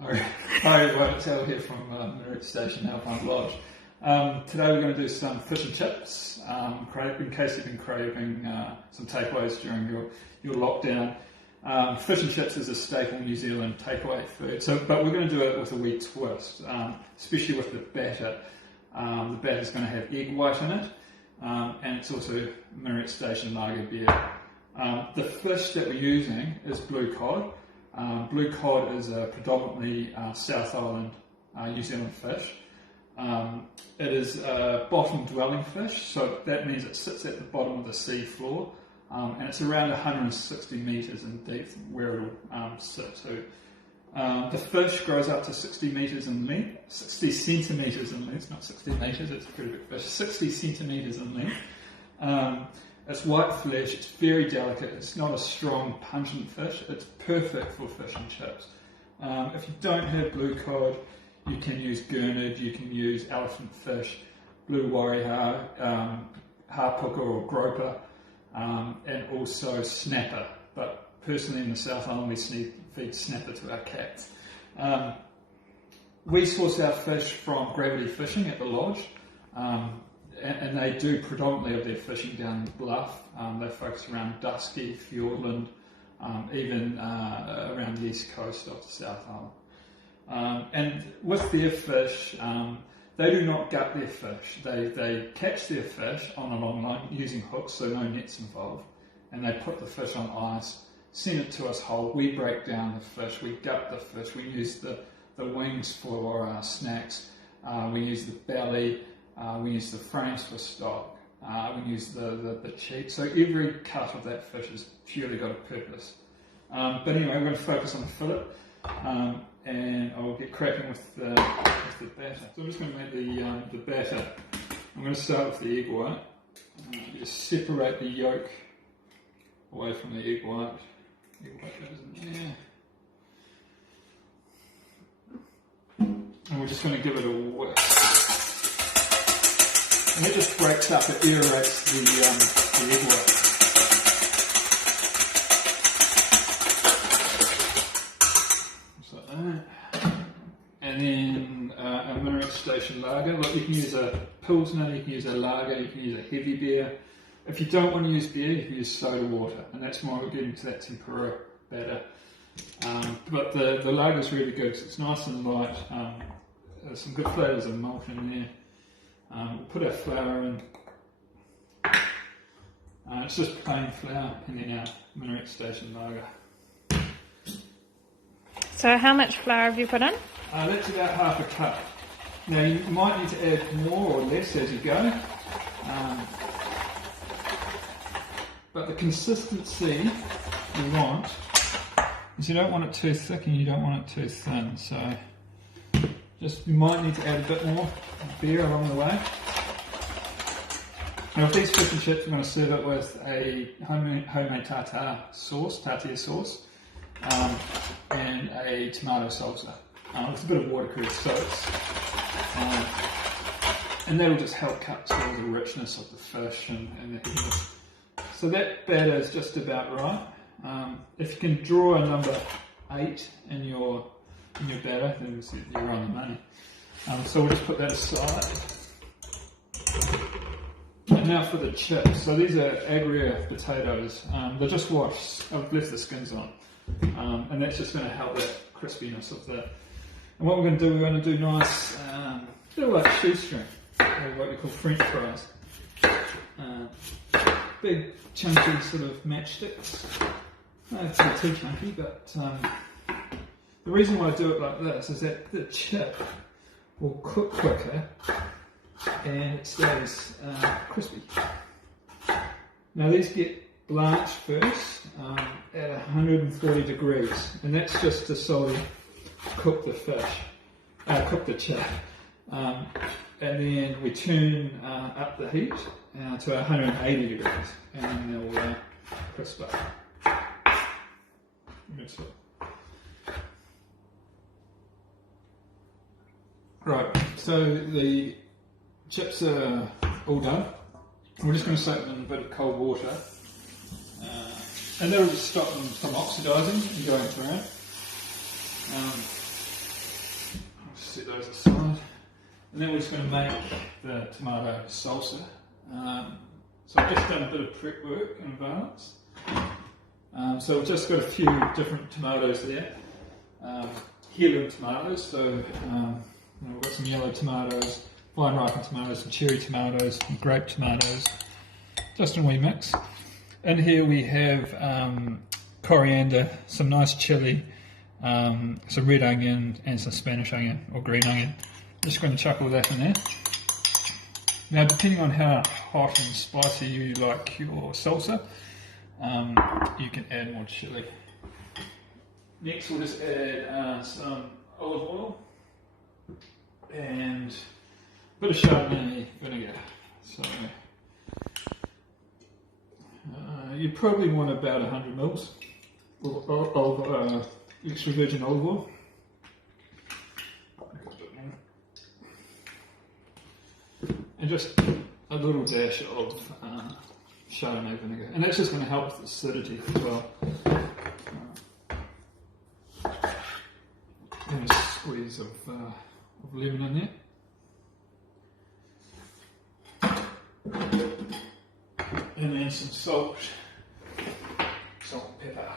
Hi everyone, it's Al here from Minaret Station, Alpine Lodge. Today we're going to do some fish and chips, in case you've been craving some takeaways during your lockdown. Fish and chips is a staple New Zealand takeaway food, but we're going to do it with a wee twist, especially with the batter. The batter is going to have egg white in it, and it's also Minaret Station lager beer. The fish that we're using is blue cod. Blue cod is a predominantly South Island New Zealand fish. It is a bottom dwelling fish, so that means it sits at the bottom of the sea floor, and it's around 160 metres in depth where it will sit to. The fish grows up to 60 metres in length, 60 centimetres in length, not 60 metres, it's a pretty big fish, 60 centimetres in length. It's white flesh, it's very delicate, it's not a strong, pungent fish, it's perfect for fish and chips. If you don't have blue cod, you can use gurnard, you can use elephant fish, blue warrior, harpooker or groper, and also snapper. But personally in the South Island we feed snapper to our cats. We source our fish from Gravity Fishing at the lodge. And they do predominantly of their fishing down the bluff. They focus around Dusky, Fiordland, even around the east coast of the South Island. And with their fish, they do not gut their fish. They catch their fish on a long line using hooks, so no nets involved. And they put the fish on ice, send it to us whole. We break down the fish, we gut the fish, we use the wings for our snacks, we use the belly, we use the frames for stock, we use the cheek, so every cut of that fish has purely got a purpose. But anyway, we're going to focus on the fillet, and I'll get cracking with the batter. So I'm just going to make the batter. I'm going to start with the egg white. Just separate the yolk away from the egg white. Egg white goes in there. And we're just going to give it a whisk. And it just breaks up, it aerates the egg white. Just like that. And then a Minaret Station lager. Look, you can use a Pilsner, you can use a lager, you can use a heavy beer. If you don't want to use beer, you can use soda water. And that's why we're getting to that tempura batter. But the lager is really good because it's nice and light. There's some good flavours of malt in there. We'll put our flour in. It's just plain flour and then our Minaret Station lager. So how much flour have you put in? That's about half a cup. Now you might need to add more or less as you go. But the consistency you want is you don't want it too thick and you don't want it too thin. So you might need to add a bit more beer along the way. Now with these fish and chips, we're going to serve it with a homemade tartare sauce, and a tomato salsa with a bit of watercress soaks. And that'll just help cut sort of the richness of the fish and the heaviness. So that batter is just about right. If you can draw a number 8 in your batter, then you're on the money. So we'll just put that aside. And now for the chips. So these are Agria potatoes. They're just washed. I've left the skins on. And that's just going to help that crispiness of that. And what we're going to do, we're going to do nice, bit of like shoestring, or what we call French fries. Big chunky sort of matchsticks. It's not too chunky, but the reason why I do it like this is that the chip will cook quicker and it stays crispy. Now these get blanched first at 140 degrees, and that's just to solely cook the fish, cook the chip. And then we turn up the heat to 180 degrees, and then they'll crisp up. Mix it. Right, so the chips are all done. We're just going to soak them in a bit of cold water, and that'll just stop them from oxidising and going through. set those aside. And then we're just going to make the tomato salsa. So I've just done a bit of prep work in advance. So we've just got a few different tomatoes there. Heirloom tomatoes, so we've got some yellow tomatoes, vine ripened tomatoes, some cherry tomatoes, some grape tomatoes, just a wee mix. In here we have coriander, some nice chilli, some red onion and some Spanish onion or green onion. Just going to chuck all that in there. Now depending on how hot and spicy you like your salsa, you can add more chilli. Next we'll just add some olive oil and a bit of Chardonnay vinegar. So you probably want about 100 mils of extra virgin olive oil. And just a little dash of Chardonnay vinegar. And that's just going to help with the acidity as well. And a squeeze of lemon in there. And then some salt and pepper.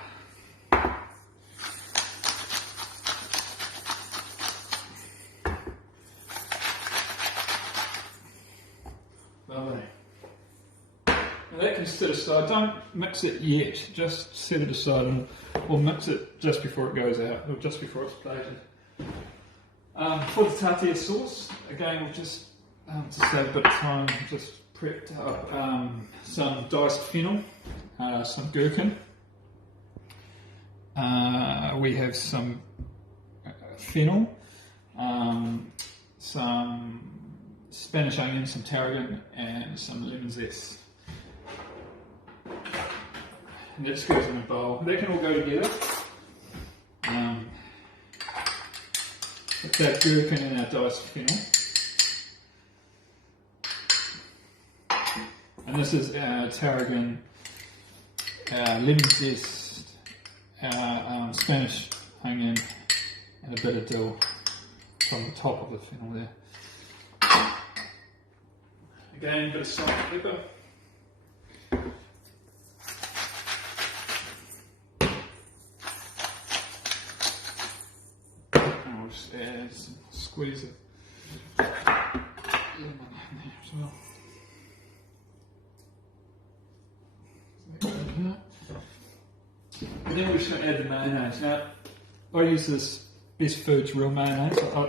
Lovely. Now that can sit aside. Don't mix it yet. Just set it aside, and we'll mix it just before it goes out, or just before it's plated. For the tortilla sauce, again, we'll just to save a bit of time, just prepped up some diced fennel, some gherkin. We have some fennel, some Spanish onion, some tarragon, and some lemon zest. And that just goes in a bowl. That can all go together. With that gherkin and our diced fennel. And this is our tarragon, our lemon zest, our Spanish onion, and a bit of dill from the top of the fennel there. Again, a bit of salt and pepper. And we'll just add some squeeze of lemon in there as well. And then we're just going to add the mayonnaise. Now, I use this Best Foods real mayonnaise. I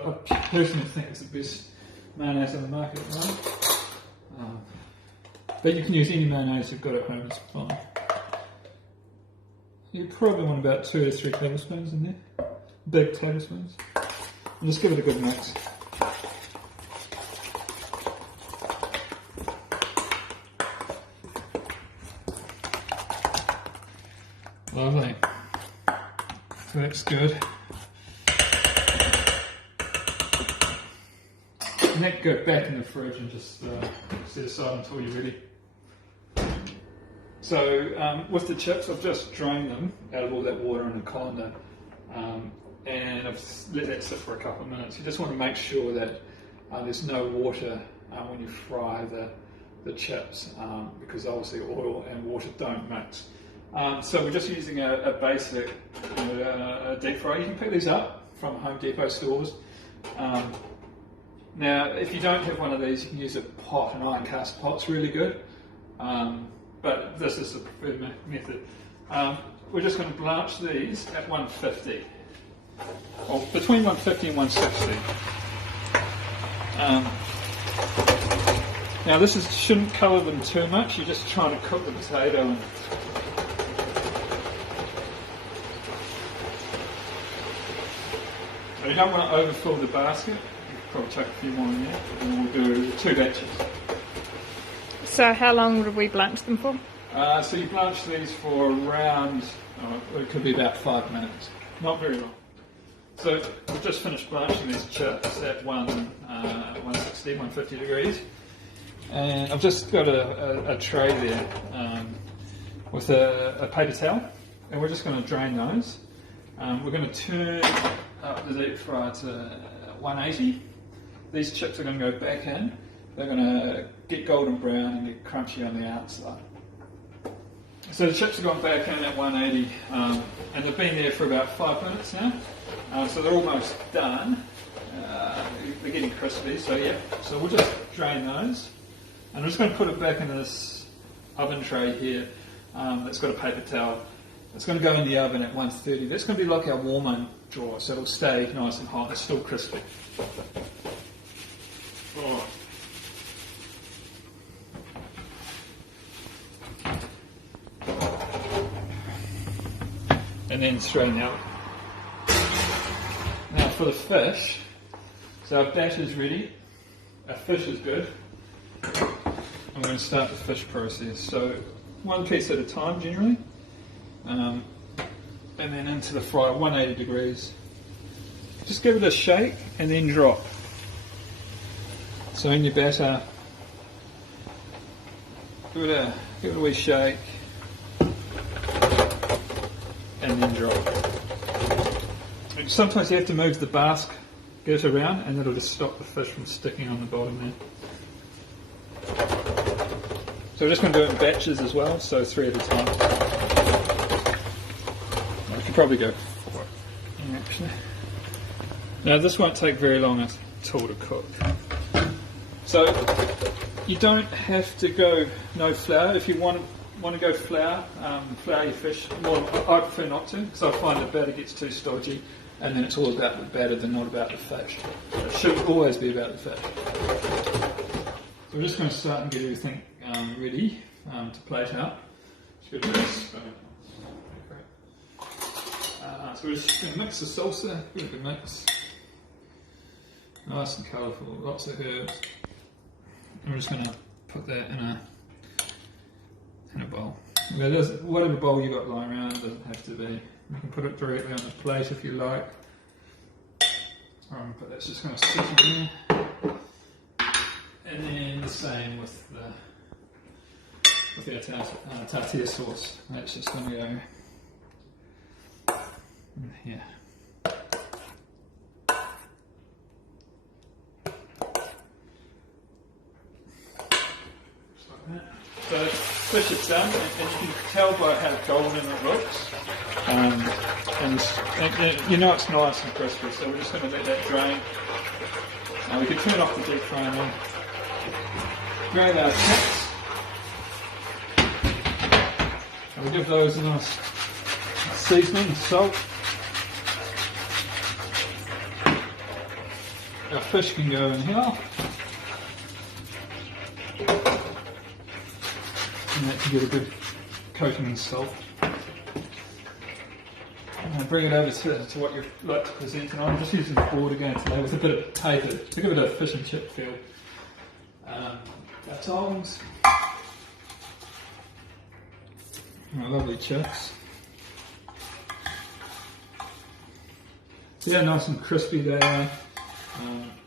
personally think it's the best mayonnaise on the market at the moment. But you can use any mayonnaise you've got at home, it's fine. You probably want about 2 to 3 tablespoons in there, big tablespoons. And just give it a good mix. Lovely. So that's good. And that go back in the fridge and just set aside until you're ready. So with the chips, I've just drained them out of all that water in a colander, and I've let that sit for a couple of minutes. You just want to make sure that there's no water when you fry the chips, because obviously oil and water don't mix. So we're just using a basic deep fryer. You can pick these up from Home Depot stores. Now, if you don't have one of these, you can use a pot. An iron cast pot's really good, but this is the preferred method. We're just going to blanch these at 150, or between 150 and 160. Now, this shouldn't colour them too much. You're just trying to cook the potato. And so you don't want to overfill the basket. Probably chuck a few more in there, and we'll do 2 batches. So how long would we blanch them for? So you blanch these for around, it could be about 5 minutes, not very long. So we've just finished blanching these chips at 160, 150 degrees. And I've just got a tray there with a paper towel, and we're just going to drain those. We're going to turn up the deep fryer to at 180. These chips are going to go back in. They're going to get golden brown and get crunchy on the outside. So the chips have gone back in at 180, and they've been there for about 5 minutes now. So they're almost done. They're getting crispy, so yeah. So we'll just drain those. And I'm just going to put it back into this oven tray here that's got a paper towel. It's going to go in the oven at 130. That's going to be like our warm drawer, so it'll stay nice and hot. It's still crispy. Oh. And then straighten out. Now for the fish, so our batter's ready, our fish is good. I'm going to start the fish process. So one piece at a time generally, and then into the fryer, 180 degrees. Just give it a shake and then drop. So in your batter, give it a wee shake and then drop. And sometimes you have to move the basket around and it'll just stop the fish from sticking on the bottom there. So we're just going to do it in batches as well, so 3 at a time. I could probably go 4 actually. Now this won't take very long at all to cook. So you don't have to go no flour. If you want to go flour, flour your fish. Well, I prefer not to because I find the batter gets too stodgy and then it's all about the batter than not about the fish. It should always be about the fish. So we're just going to start and get everything ready to plate out. Just give it a spoon. So we're just going to mix the salsa, give it a good mix. Nice and colourful, lots of herbs. And we're just going to put that in a bowl. Whatever bowl you got lying around, it doesn't have to be. You can put it directly on the plate if you like. But that's just going to sit in there. And then the same with our tortilla sauce. That's just going to go in here. So fish is done, and you can tell by how golden it looks. And you know it's nice and crispy, so we're just going to let that drain. We can turn off the deep fryer now. Drain our chips. And we'll give those a nice seasoning, salt. Our fish can go in here. And that can get a good coating in salt. And I'll bring it over to what you'd like to present, and I'm just using the board again today with a bit of paper to give it a fish and chip feel. Our tongs, our lovely chips. So they're nice and crispy they are.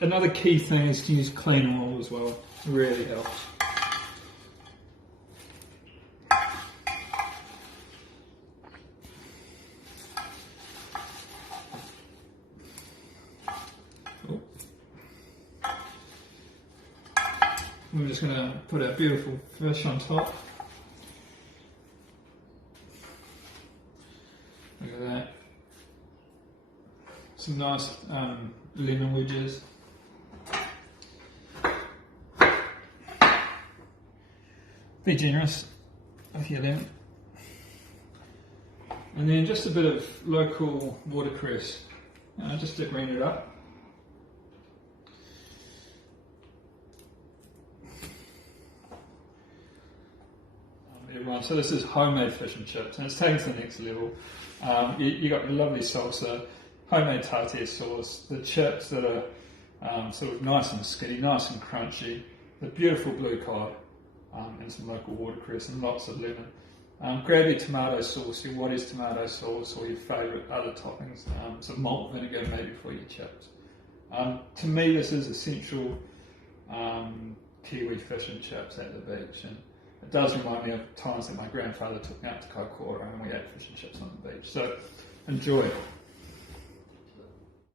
Another key thing is to use clean oil as well. It really helps. We're just going to put our beautiful fish on top. Look at that. Some nice lemon wedges. Be generous with your lemon. And then just a bit of local watercress, just to green it up. So this is homemade fish and chips, and it's taken to the next level. You got the lovely salsa, homemade tortilla sauce, the chips that are sort of nice and skitty, nice and crunchy, the beautiful blue cod, and some local watercress and lots of lemon. Grab your tomato sauce, your what is tomato sauce, or your favourite other toppings, some malt vinegar maybe for your chips. To me, this is essential kiwi fish and chips at the beach, and it does remind me of times that my grandfather took me out to Kaikoura and we ate fish and chips on the beach. So enjoy it.